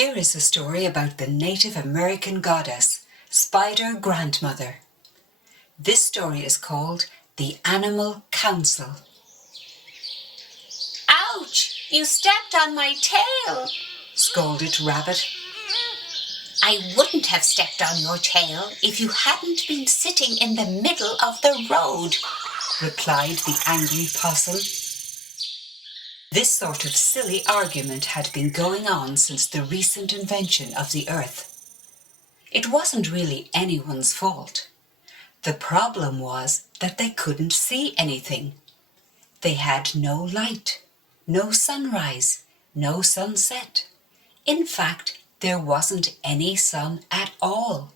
Here is a story about the Native American goddess, Spider Grandmother. This story is called The Animal Council. Ouch! You stepped on my tail, scolded Rabbit. I wouldn't have stepped on your tail if you hadn't been sitting in the middle of the road, replied the angry possum. This sort of silly argument had been going on since the recent invention of the earth. It wasn't really anyone's fault. The problem was that they couldn't see anything. They had no light, no sunrise, no sunset. In fact, there wasn't any sun at all.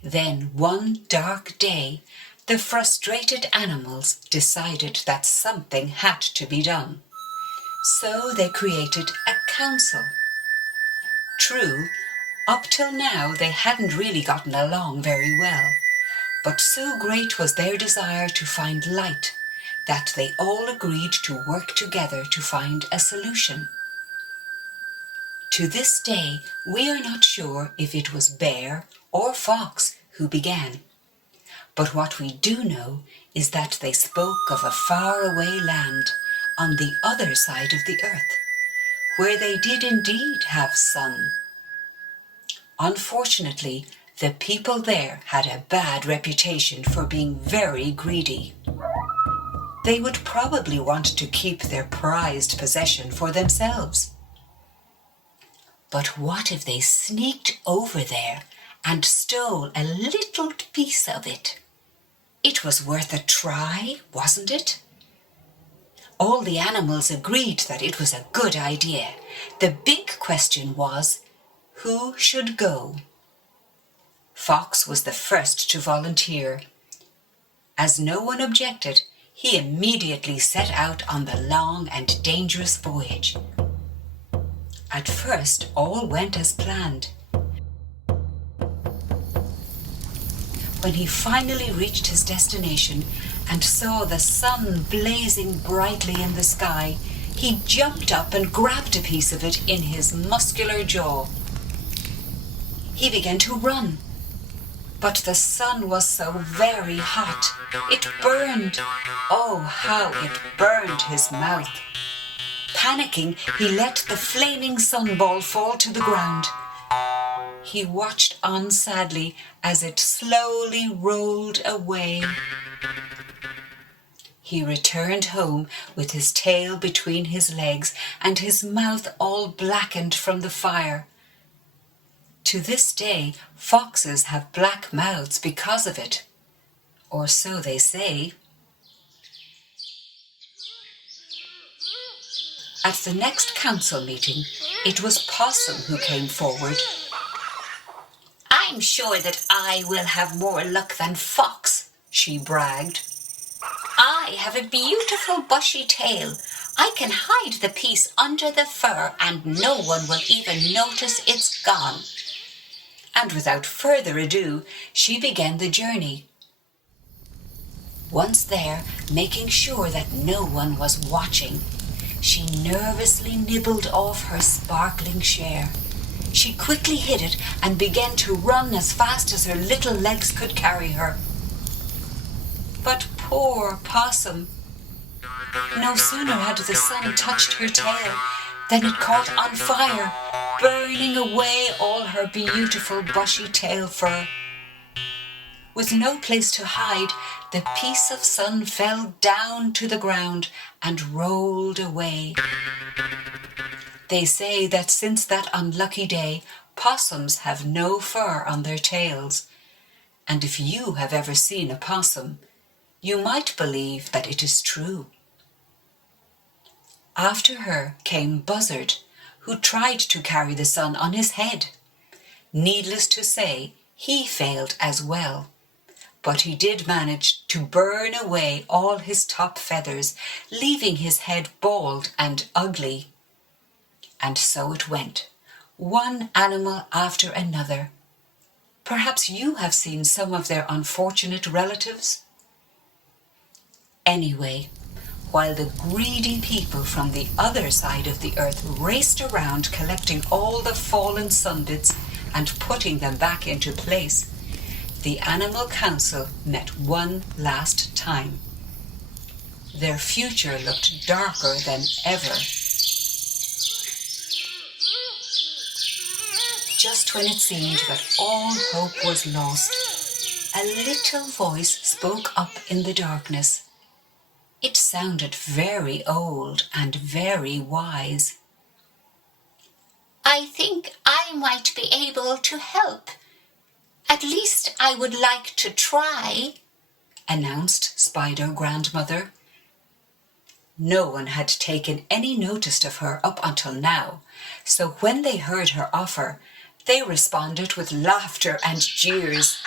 Then one dark day, the frustrated animals decided that something had to be done. So they created a council. True, up till now they hadn't really gotten along very well, but so great was their desire to find light that they all agreed to work together to find a solution. To this day, we are not sure if it was bear or fox who began. But what we do know is that they spoke of a faraway land on the other side of the earth, where they did indeed have sun. Unfortunately, the people there had a bad reputation for being very greedy. They would probably want to keep their prized possession for themselves. But what if they sneaked over there and stole a little piece of it? It was worth a try, wasn't it? All the animals agreed that it was a good idea. The big question was, who should go? Fox was the first to volunteer. As no one objected, he immediately set out on the long and dangerous voyage. At first, all went as planned. When he finally reached his destination and saw the sun blazing brightly in the sky, he jumped up and grabbed a piece of it in his muscular jaw. He began to run, but the sun was so very hot. It burned. Oh, how it burned his mouth. Panicking, he let the flaming sunball fall to the ground. He watched on sadly as it slowly rolled away. He returned home with his tail between his legs and his mouth all blackened from the fire. To this day, foxes have black mouths because of it, or so they say. At the next council meeting, it was Possum who came forward. I'm sure that I will have more luck than Fox, she bragged. I have a beautiful bushy tail. I can hide the piece under the fur and no one will even notice it's gone. And without further ado, she began the journey. Once there, making sure that no one was watching, she nervously nibbled off her sparkling share. She quickly hid it and began to run as fast as her little legs could carry her. But poor Possum! No sooner had the sun touched her tail than it caught on fire, burning away all her beautiful bushy tail fur. With no place to hide, the piece of sun fell down to the ground and rolled away. They say that since that unlucky day, possums have no fur on their tails. And if you have ever seen a possum, you might believe that it is true. After her came Buzzard, who tried to carry the sun on his head. Needless to say, he failed as well. But he did manage to burn away all his top feathers, leaving his head bald and ugly. And so it went, one animal after another. Perhaps you have seen some of their unfortunate relatives? Anyway, while the greedy people from the other side of the earth raced around collecting all the fallen sunbits and putting them back into place, the Animal Council met one last time. Their future looked darker than ever. Just when it seemed that all hope was lost, a little voice spoke up in the darkness. It sounded very old and very wise. I think I might be able to help. At least I would like to try, announced Spider Grandmother. No one had taken any notice of her up until now, so when they heard her offer, they responded with laughter and jeers.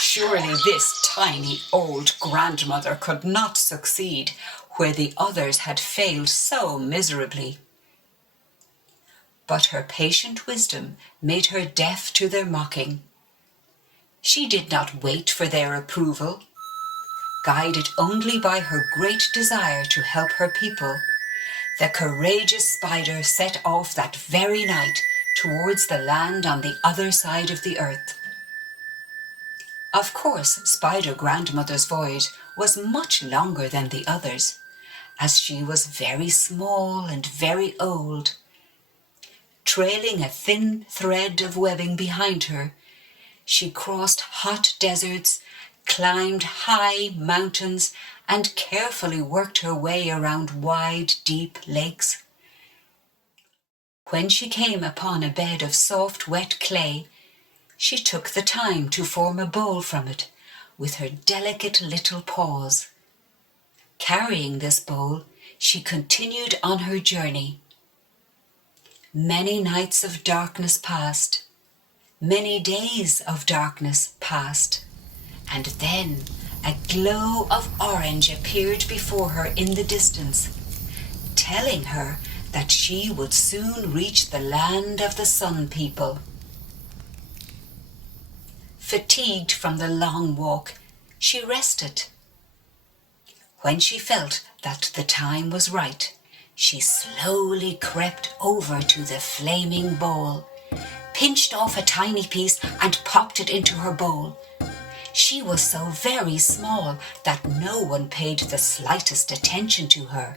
Surely this tiny old grandmother could not succeed where the others had failed so miserably. But her patient wisdom made her deaf to their mocking. She did not wait for their approval. Guided only by her great desire to help her people, the courageous spider set off that very night towards the land on the other side of the earth. Of course, Spider Grandmother's voyage was much longer than the others, as she was very small and very old. Trailing a thin thread of webbing behind her, she crossed hot deserts, climbed high mountains, and carefully worked her way around wide, deep lakes. When she came upon a bed of soft, wet clay, she took the time to form a bowl from it with her delicate little paws. Carrying this bowl, she continued on her journey. Many nights of darkness passed. Many days of darkness passed. And then a glow of orange appeared before her in the distance, telling her that she would soon reach the land of the Sun People. Fatigued from the long walk, she rested. When she felt that the time was right, she slowly crept over to the flaming bowl, pinched off a tiny piece and popped it into her bowl. She was so very small that no one paid the slightest attention to her.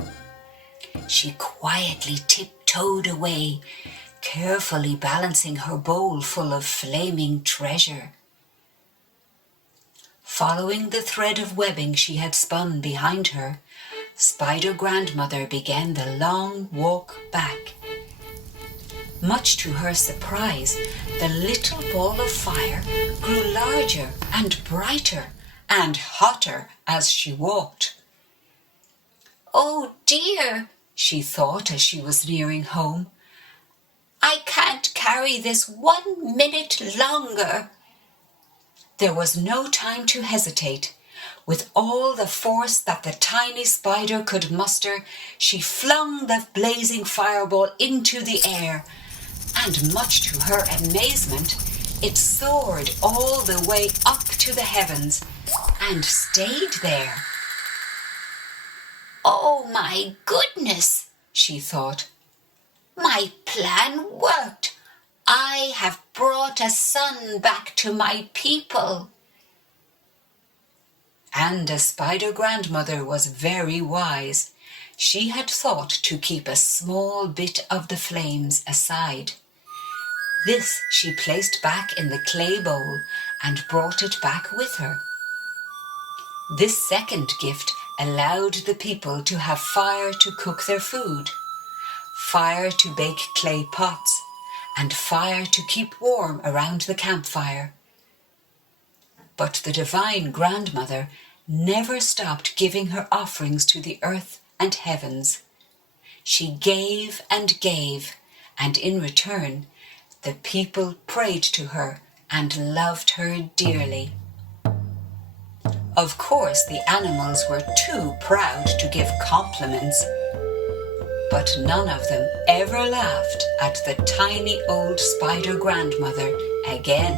She quietly tiptoed away, carefully balancing her bowl full of flaming treasure. Following the thread of webbing she had spun behind her, Spider Grandmother began the long walk back. Much to her surprise, the little ball of fire grew larger and brighter and hotter as she walked. "Oh dear," she thought as she was nearing home. "I can't carry this 1 minute longer." There was no time to hesitate. With all the force that the tiny spider could muster, she flung the blazing fireball into the air, and much to her amazement, it soared all the way up to the heavens and stayed there. "Oh my goodness," she thought. "My plan worked. I have brought a sun back to my people." And as Spider Grandmother was very wise, she had thought to keep a small bit of the flames aside. This she placed back in the clay bowl and brought it back with her. This second gift allowed the people to have fire to cook their food, fire to bake clay pots, and fire to keep warm around the campfire. But the divine grandmother never stopped giving her offerings to the earth and heavens. She gave, and in return, the people prayed to her and loved her dearly. Of course, the animals were too proud to give compliments, but none of them ever laughed at the tiny old spider grandmother again.